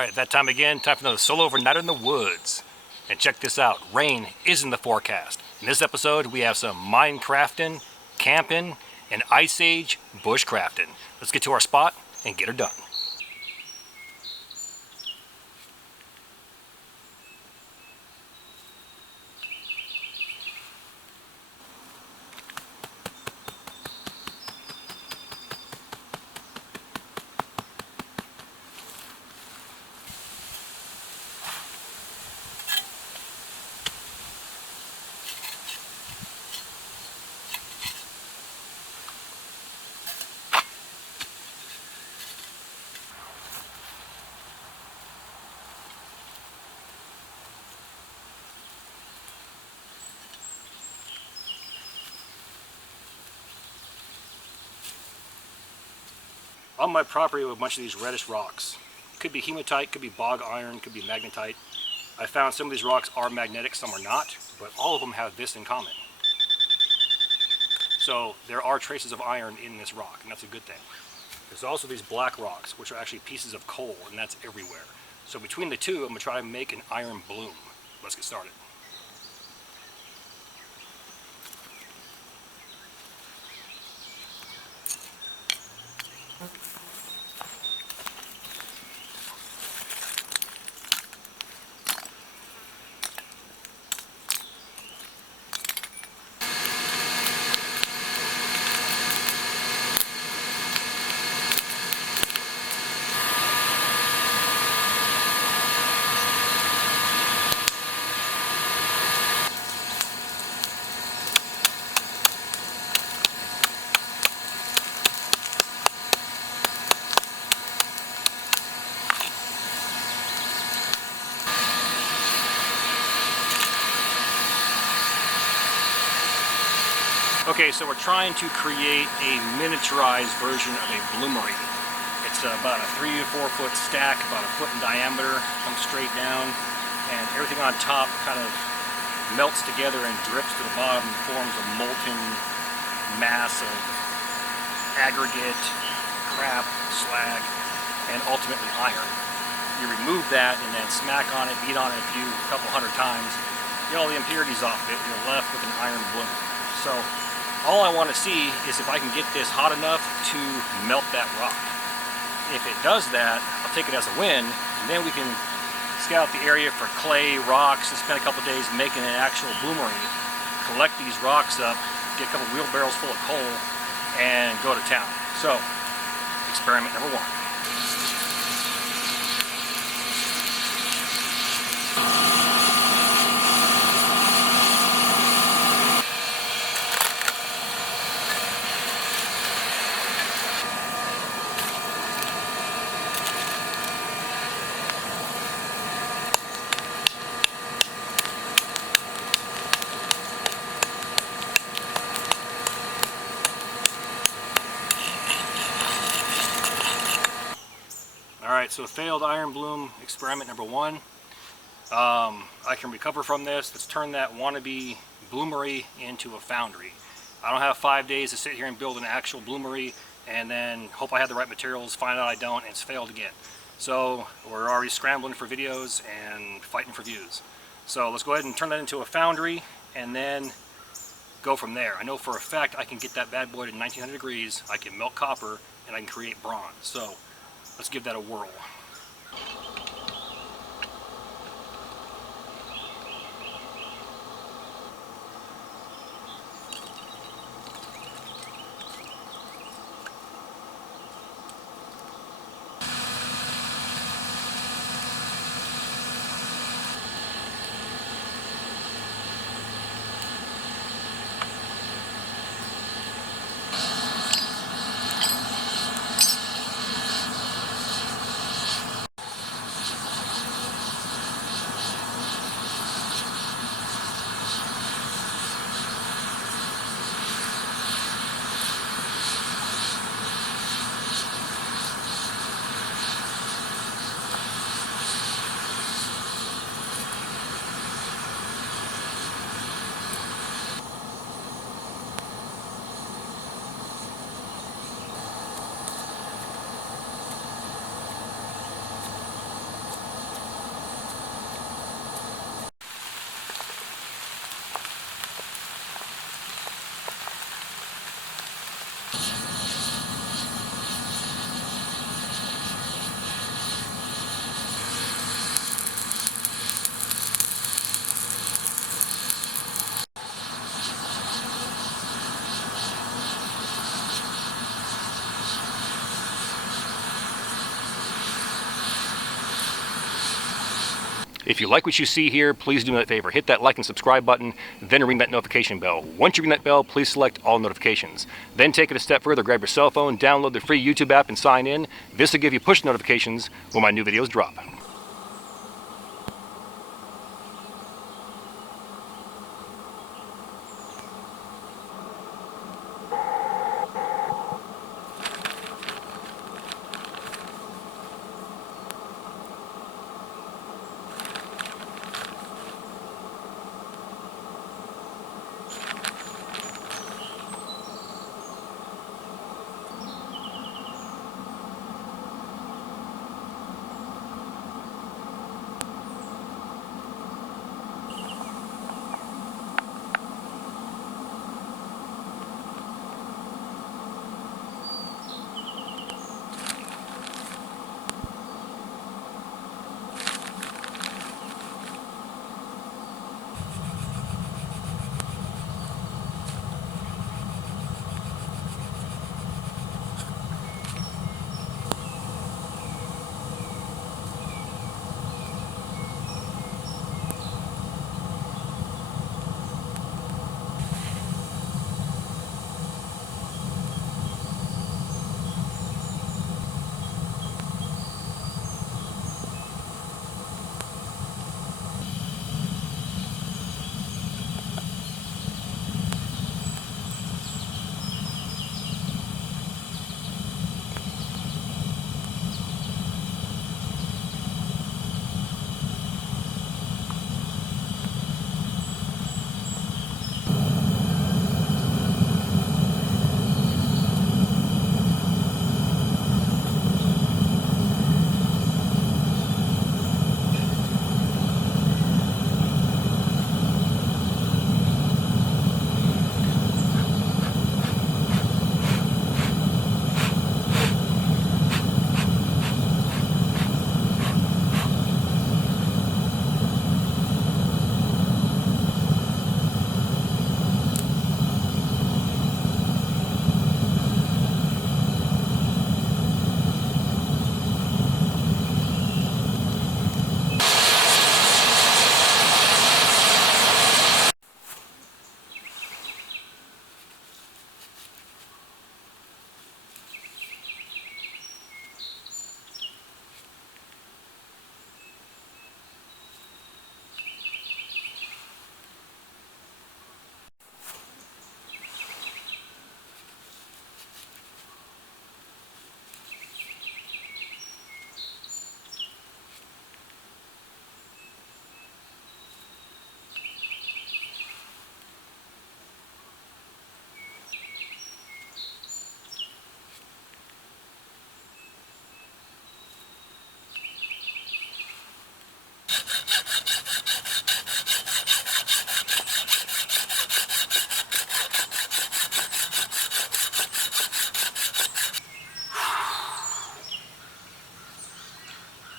Alright, that time again, time for another solo overnight in the woods. And check this out, rain is in the forecast. In this episode, we have some Minecrafting, camping, and Ice Age bushcrafting. Let's get to our spot and get her done. On my property with a bunch of these reddish rocks. Could be hematite, could be bog iron, could be magnetite. I found some of these rocks are magnetic, some are not, but all of them have this in common. So there are traces of iron in this rock, and that's a good thing. There's also these black rocks, which are actually pieces of coal, and that's everywhere. So between the two, I'm going to try to make an iron bloom. Let's get started. Okay, so we're trying to create a miniaturized version of a bloomery. It's about a 3 to 4 foot stack, about a foot in diameter, comes straight down, and everything on top kind of melts together and drips to the bottom and forms a molten mass of aggregate, crap, slag, and ultimately iron. You remove that and then smack on it, beat on it a couple hundred times, get all the impurities off it, and you're left with an iron bloom. So all I want to see is if I can get this hot enough to melt that rock. If it does that, I'll take it as a win, and then we can scout the area for clay, rocks, and spend a couple days making an actual bloomery, collect these rocks up, get a couple wheelbarrows full of coal, and go to town. So, experiment number 1. Alright, so failed iron bloom experiment number 1. I can recover from this. Let's turn that wannabe bloomery into a foundry. I don't have 5 days to sit here and build an actual bloomery and then hope I have the right materials, find out I don't, and it's failed again. So we're already scrambling for videos and fighting for views. So let's go ahead and turn that into a foundry and then go from there. I know for a fact I can get that bad boy to 1900 degrees, I can melt copper, and I can create bronze. So let's give that a whirl. If you like what you see here, please do me a favor. Hit that like and subscribe button, then ring that notification bell. Once you ring that bell, please select all notifications. Then take it a step further, grab your cell phone, download the free YouTube app, and sign in. This will give you push notifications when my new videos drop.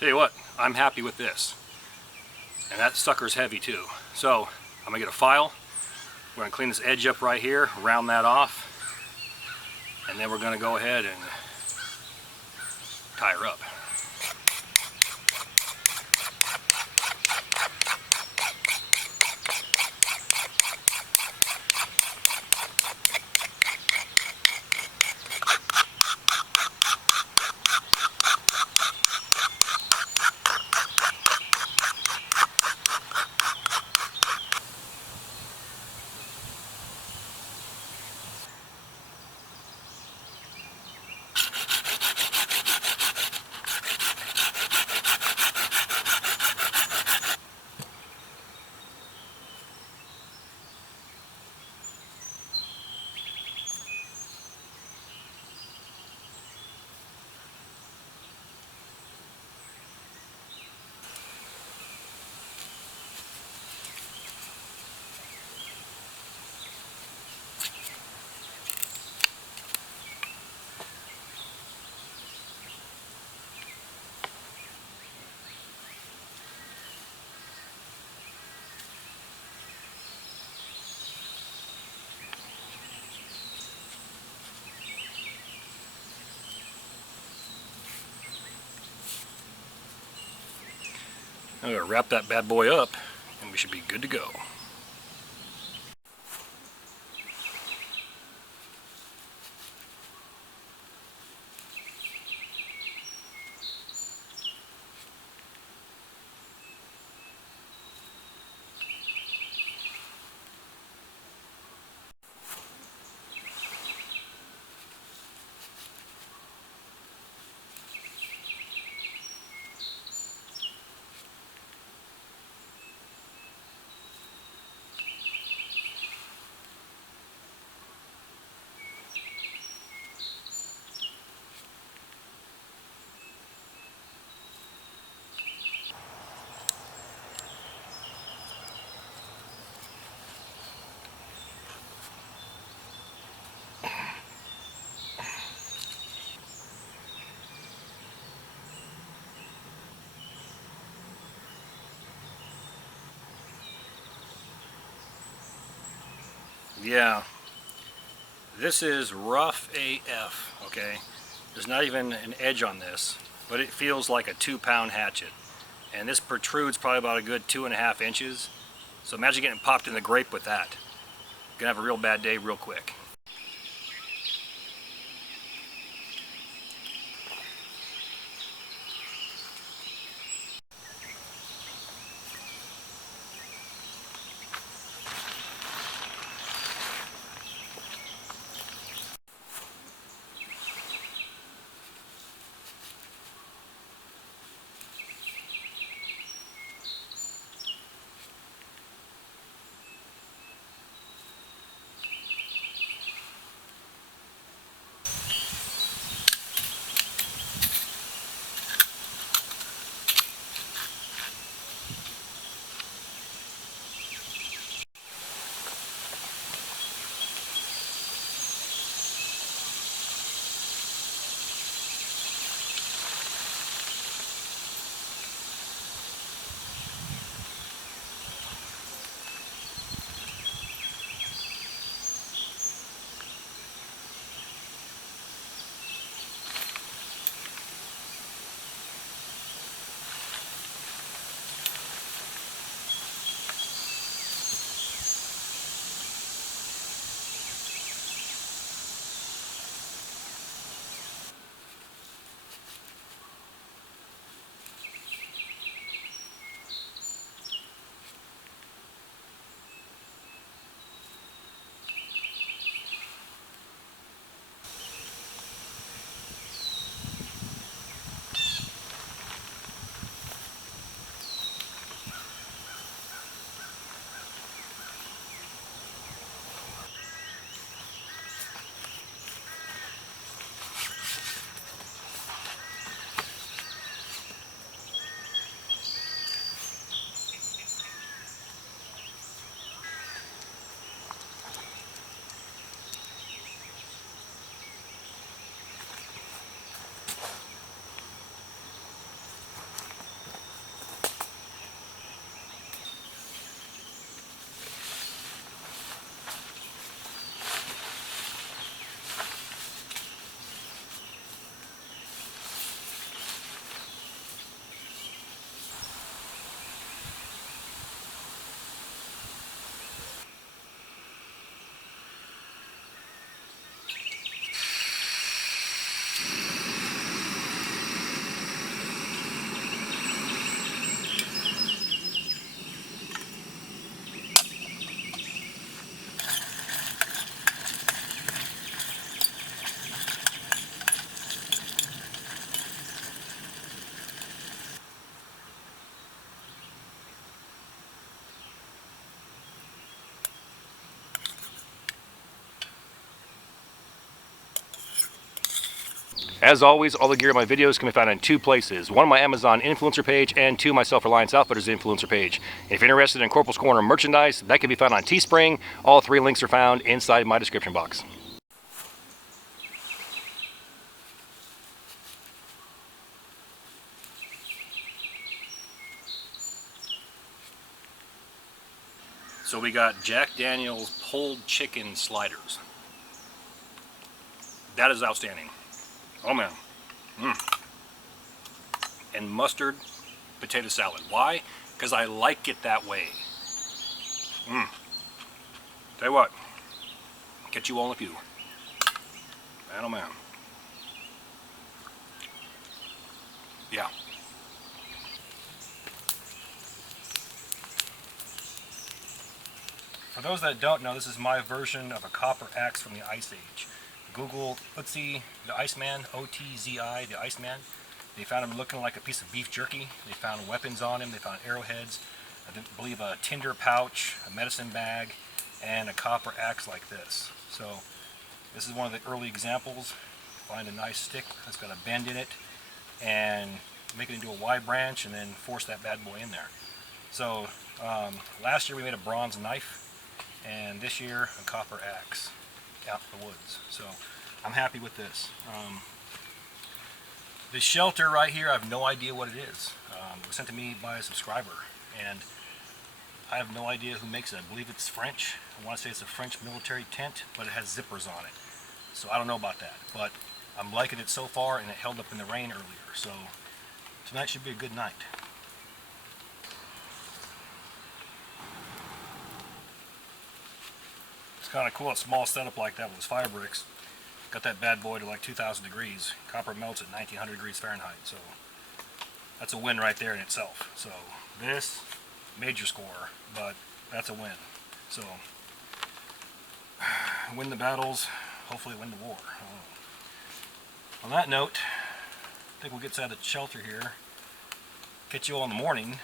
Tell you what, I'm happy with this. And that sucker's heavy too. So I'm gonna get a file. We're gonna clean this edge up right here, round that off, and then we're gonna go ahead and tie her up. I'm going to wrap that bad boy up and we should be good to go. Yeah, this is rough AF, okay? There's not even an edge on this, but it feels like a 2-pound hatchet. And this protrudes probably about a good 2.5 inches. So imagine getting popped in the grape with that. You're gonna have a real bad day real quick. As always, all the gear in my videos can be found in 2 places. 1, my Amazon influencer page, and 2, my Self-Reliance Outfitters influencer page. If you're interested in Corporals Corner merchandise, that can be found on Teespring. All 3 links are found inside my description box. So we got Jack Daniel's pulled chicken sliders. That is outstanding. Oh man. And mustard potato salad. Why? Because I like it that way. Tell you what, catch you all in a few. Man, oh man. Yeah. For those that don't know, this is my version of a copper axe from the Ice Age. Google Otzi, the Iceman, O-T-Z-I, the Iceman. They found him looking like a piece of beef jerky. They found weapons on him. They found arrowheads. I believe a tinder pouch, a medicine bag, and a copper axe like this. So this is one of the early examples. Find a nice stick that's got a bend in it and make it into a Y branch and then force that bad boy in there. So last year we made a bronze knife, and this year a copper axe out in the woods. So I'm happy with this. This shelter right here, I have no idea what it is. It was sent to me by a subscriber, and I have no idea who makes it. I believe it's French. I want to say it's a French military tent, but it has zippers on it. So I don't know about that, but I'm liking it so far, and it held up in the rain earlier. So tonight should be a good night. It's kind of cool, a small setup like that with those fire bricks. Got that bad boy to like 2,000 degrees. Copper melts at 1900 degrees Fahrenheit, so that's a win right there in itself. So this, major score, but that's a win. So win the battles, hopefully win the war. On that note, I think we'll get out of the shelter here. Catch you all in the morning.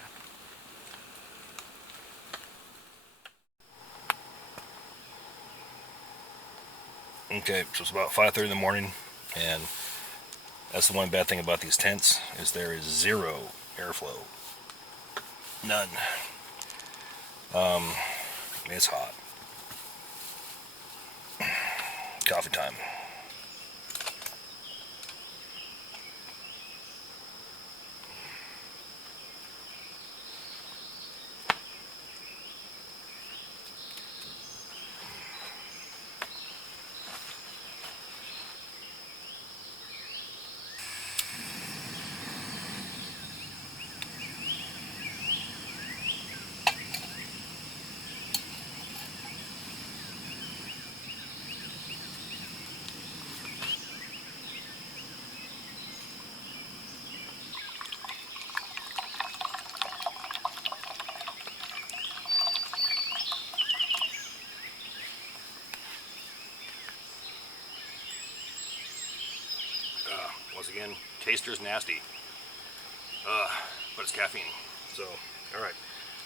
Okay, so it's about 5:30 in the morning, and that's the one bad thing about these tents, is there is zero airflow. None. It's hot. Coffee time. Once again, taster's nasty, but it's caffeine. So, all right,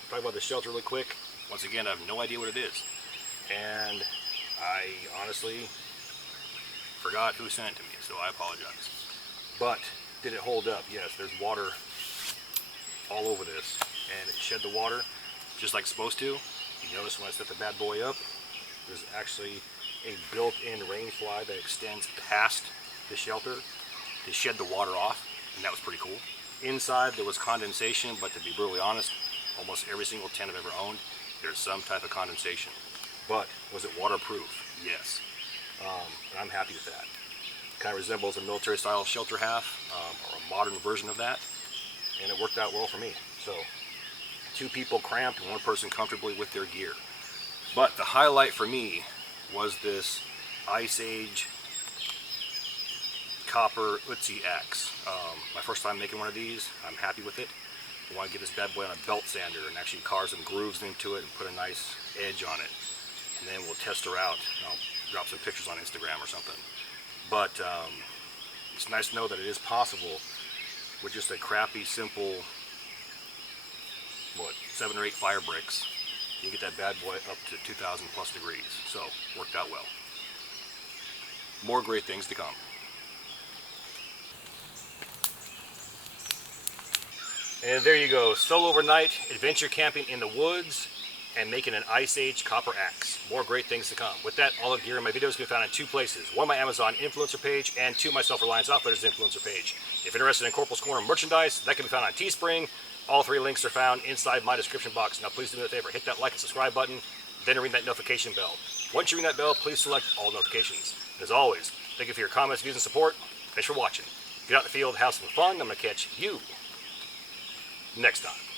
talk about the shelter really quick. Once again, I have no idea what it is, and I honestly forgot who sent it to me, so I apologize. But did it hold up? Yes, there's water all over this, and it shed the water just like it's supposed to. You notice when I set the bad boy up, there's actually a built-in rain fly that extends past the shelter to shed the water off, and that was pretty cool. Inside there was condensation, but to be brutally honest, almost every single tent I've ever owned, there's some type of condensation. But was it waterproof? Yes. And I'm happy with that. Kind of resembles a military style shelter half, or a modern version of that, and it worked out well for me. So 2 people cramped and 1 person comfortably with their gear. But the highlight for me was this Ice Age copper Otzi axe. My first time making one of these. I'm happy with it. I want to get this bad boy on a belt sander and actually carve some grooves into it and put a nice edge on it. And then we'll test her out. I'll drop some pictures on Instagram or something. But it's nice to know that it is possible with just a crappy, simple, 7 or 8 fire bricks. You get that bad boy up to 2,000 plus degrees. So, worked out well. More great things to come. And there you go, solo overnight, adventure camping in the woods, and making an Ice Age copper axe. More great things to come. With that, all the gear in my videos can be found in 2 places. 1, my Amazon influencer page, and 2, my Self-Reliance Outfitters influencer page. If you're interested in Corporals Corner merchandise, that can be found on Teespring. All 3 links are found inside my description box. Now please do me a favor, hit that like and subscribe button, then ring that notification bell. Once you ring that bell, please select all notifications. As always, thank you for your comments, views, and support. Thanks for watching. Get out in the field, have some fun. I'm going to catch you next time.